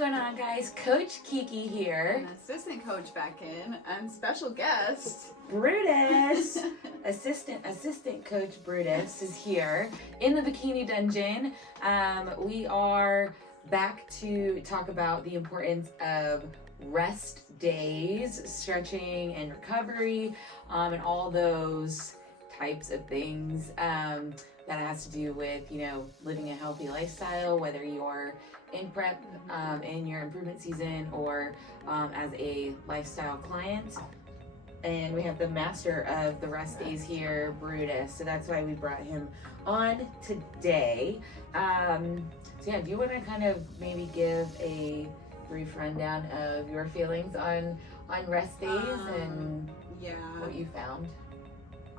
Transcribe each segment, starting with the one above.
going on, guys? Coach Kiki here. And assistant coach Beckyn and special guest Brutus. assistant coach Brutus is here in the Bikini dungeon. We are back to talk about the importance of rest days, stretching and recovery, and all those types of things that has to do with, living a healthy lifestyle, whether you're in prep in your improvement season or as a lifestyle client. And we have the master of the rest days here, Brutus. So that's why we brought him on today. Do you want to kind of maybe give a brief rundown of your feelings on rest days and what you found?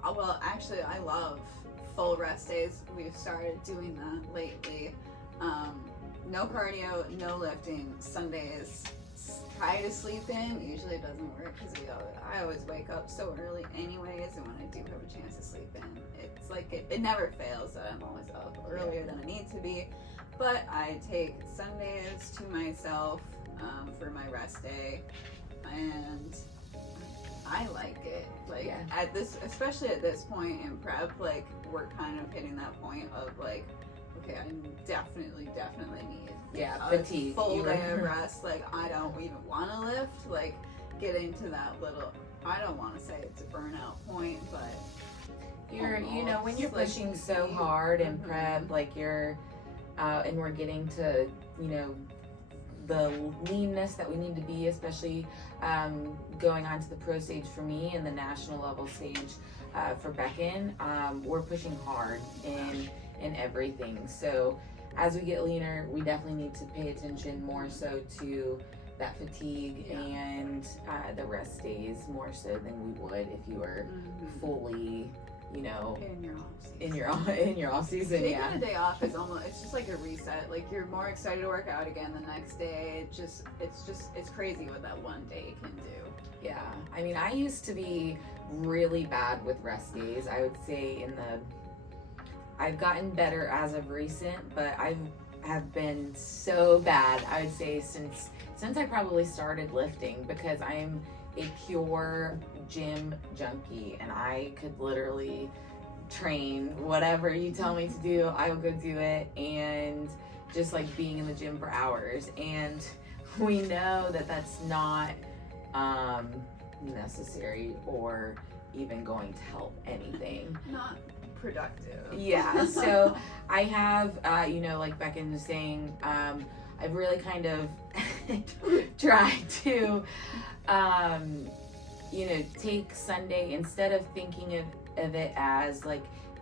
Well, actually, I love full rest days. We've started doing that lately. No cardio, no lifting. Sundays, try to sleep in. Usually it doesn't work because I always wake up so early anyways, and when I do have a chance to sleep in, it's like it never fails that I'm always up earlier than I need to be. But I take Sundays to myself for my rest day, and I like it. Especially at this point in prep, we're kind of hitting that point of okay, I definitely need fatigue. Full day of rest. I don't even want to lift. Get into that little. I don't want to say it's a burnout point, but you're when you're pushing so hard in prep, you're and we're getting to the leanness that we need to be, especially going on to the pro stage for me and the national level stage for Beckyn. We're pushing hard in everything. So as we get leaner, we definitely need to pay attention more so to that fatigue and the rest days more so than we would if you were fully in your off season. Taking a day off is it's just like a reset. You're more excited to work out again the next day. It's crazy what that one day can do. Yeah, I mean, I used to be really bad with rest days. I would say I've gotten better as of recent, but I have been so bad, I would say, since I probably started lifting, because I'm a pure gym junkie and I could literally train whatever you tell me to do, I will go do it, and just being in the gym for hours. And we know that that's not necessary or even going to help anything. Not productive. Yeah, so I have, like Beckyn was saying, I've really kind of tried to, take Sunday, instead of thinking of it as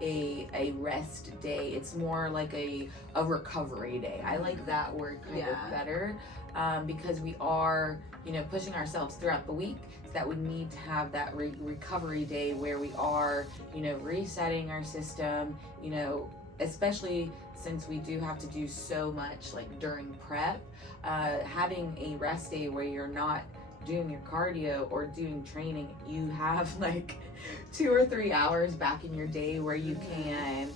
a rest day, it's more like a recovery day. I like that word kind of better, because we are, pushing ourselves throughout the week. So that we need to have that recovery day where we are, resetting our system, especially since we do have to do so much during prep, having a rest day where you're not doing your cardio or doing training, you have 2 or 3 hours back in your day where you can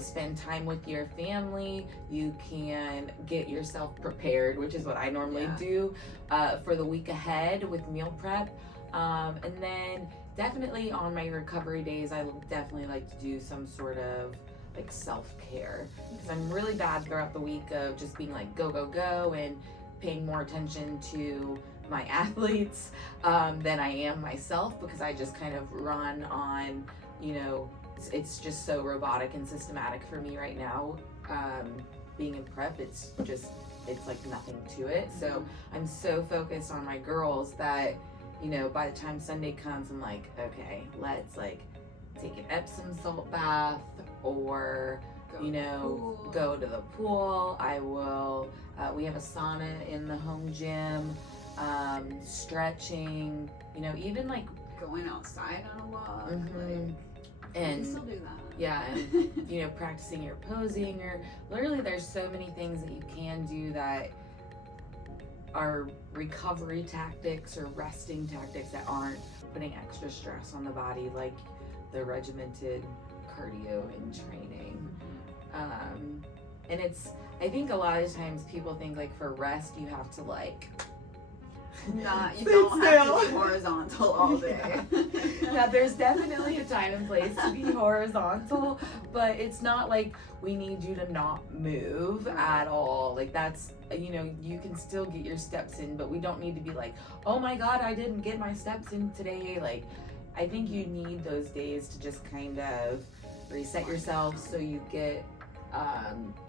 spend time with your family. You can get yourself prepared, which is what I normally do for the week ahead with meal prep. And then definitely on my recovery days, I definitely like to do some sort of self-care, because I'm really bad throughout the week of just being go and paying more attention to my athletes than I am myself, because I just kind of run on, it's just so robotic and systematic for me right now. Being in prep, it's nothing to it. So I'm so focused on my girls that, by the time Sunday comes, I'm okay, let's take an Epsom salt bath, or go to the pool. I will, we have a sauna in the home gym, stretching, even going outside on a walk. And still do that. Yeah, and practicing your posing, or literally there's so many things that you can do that are recovery tactics or resting tactics that aren't putting extra stress on the body, like the regimented cardio and training. and I think a lot of times people think like for rest you have to like you don't have to be horizontal all day. Now there's definitely a time and place to be horizontal, but it's not like we need you to not move at all. Like that's, you know, you can still get your steps in, but we don't need to be like, oh my god, I didn't get my steps in today. Like I think you need those days to just kind of reset yourself so you get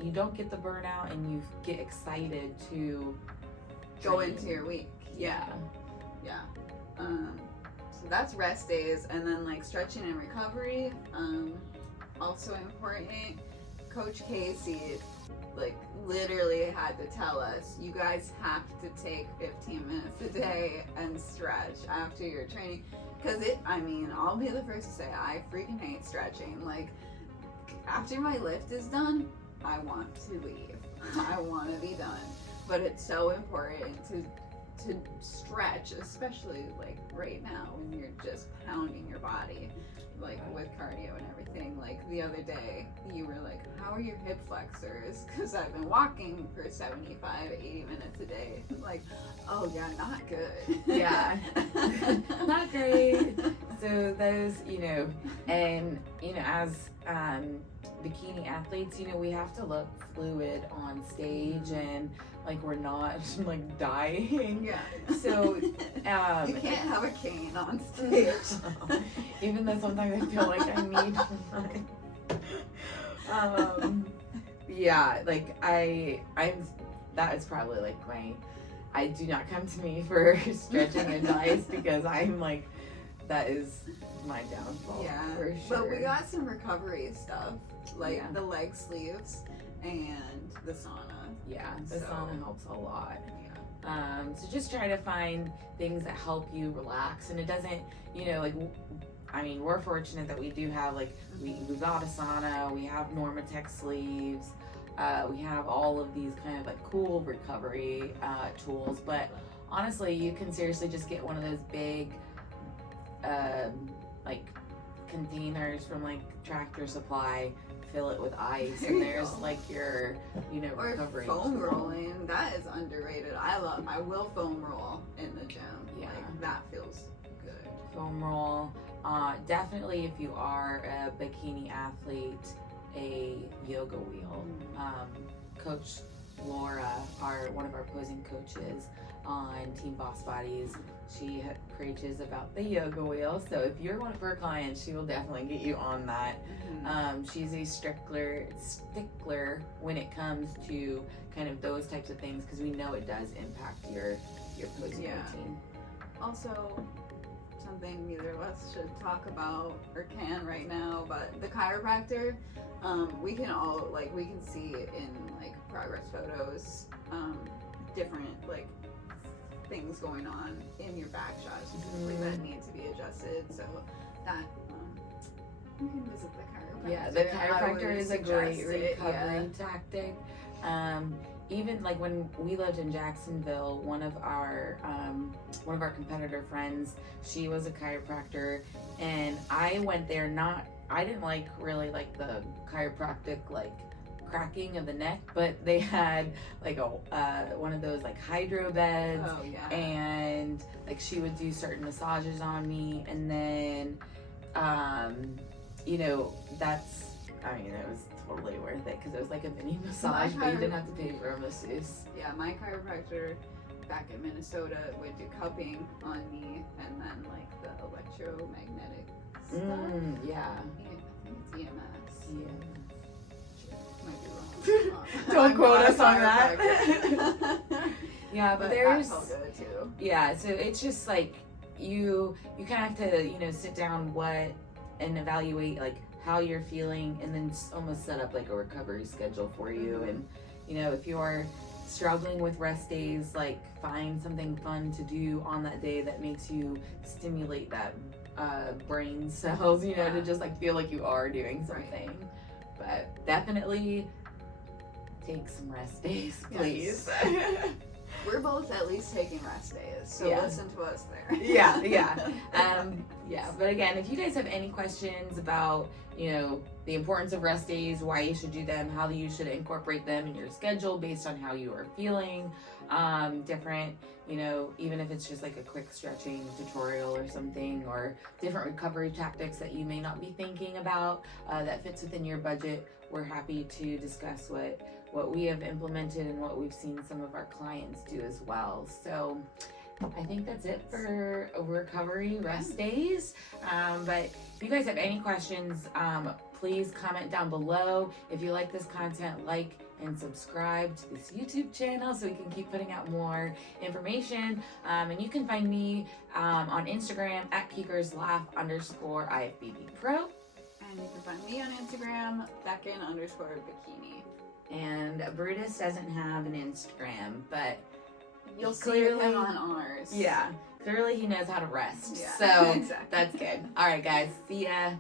you don't get the burnout and you get excited to go into your week. Yeah. So that's rest days, and then like stretching and recovery, also important. Coach Casey like literally had to tell us, you guys have to take 15 minutes a day and stretch after your training, because I'll be the first to say I freaking hate stretching. Like after my lift is done, I want to leave. I want to be done, but it's so important to stretch, especially like right now when you're just pounding your body like with cardio and everything. Like the other day you were like, how are your hip flexors? Because I've been walking for 75-80 minutes a day. like, oh yeah, not good. Yeah. Not great. So those, you know, and you know, as bikini athletes, you know, we have to look fluid on stage and like we're not like dying. Yeah. So you can't have a cane on stage. Even though sometimes I feel like I need one. Yeah, like I'm that is probably like I do not come to me for stretching advice because I'm like, that is my downfall. Yeah, for sure. But we got some recovery stuff, like the leg sleeves and the sauna. Yeah, the sauna helps a lot. Yeah. So just try to find things that help you relax, and it doesn't, you know, like, I mean, we're fortunate that we do have like we got a sauna, we have Normatec sleeves, we have all of these kind of like cool recovery tools. But honestly, you can seriously just get one of those big like containers from like Tractor Supply, fill it with ice, and there's like your, you know, recovery foam tool. rolling. That is underrated. I will foam roll in the gym. Yeah, like, that feels good. Foam roll. Definitely, if you are a bikini athlete, a yoga wheel. Coach Laura, one of our posing coaches on Team Boss Bodies, she preaches about the yoga wheel. So if you're one of her clients, she will definitely get you on that. She's a stickler when it comes to kind of those types of things, because we know it does impact your posing routine. Also, something neither of us should talk about or can right now, but the chiropractor, we can see in like progress photos, different like things going on in your back shot specifically that need to be adjusted, so that you can visit the chiropractor. Yeah, the chiropractor is a great recovery tactic. Even like when we lived in Jacksonville, one of our competitor friends, she was a chiropractor, and I went there I didn't really like the chiropractic like cracking of the neck, but they had like one of those like hydro beds. Oh, yeah. And like she would do certain massages on me, and then you know, it was totally worth it because it was like a mini massage, but you didn't have to pay for a masseuse. Yeah, my chiropractor back in Minnesota would do cupping on me, and then like the electromagnetic stuff. Yeah. I think it's EMS. Yeah. Might be wrong. Don't quote us on that. Yeah, but there's. That felt good too. Yeah, so it's just like you kind of have to, you know, sit down and evaluate like how you're feeling, and then almost set up like a recovery schedule for you. And you know, if you're struggling with rest days, like find something fun to do on that day that makes you stimulate that brain cells, you know, to just like feel like you are doing something. But definitely take some rest days, please. Yes. We're both at least taking rest days, so listen to us there. But again, if you guys have any questions about, the importance of rest days, why you should do them, how you should incorporate them in your schedule based on how you are feeling, different, even if it's just like a quick stretching tutorial or something, or different recovery tactics that you may not be thinking about that fits within your budget, we're happy to discuss what we have implemented and what we've seen some of our clients do as well. So I think that's it for recovery rest days. But if you guys have any questions, please comment down below. If you like this content, like and subscribe to this YouTube channel so we can keep putting out more information. And you can find me on Instagram at keekerslaugh_IFBB Pro. And you can find me on Instagram, Beckyn_Bikini. And Brutus doesn't have an Instagram, but you'll see him on ours. Yeah, clearly he knows how to rest. Yeah, so exactly. That's good. All right, guys. See ya.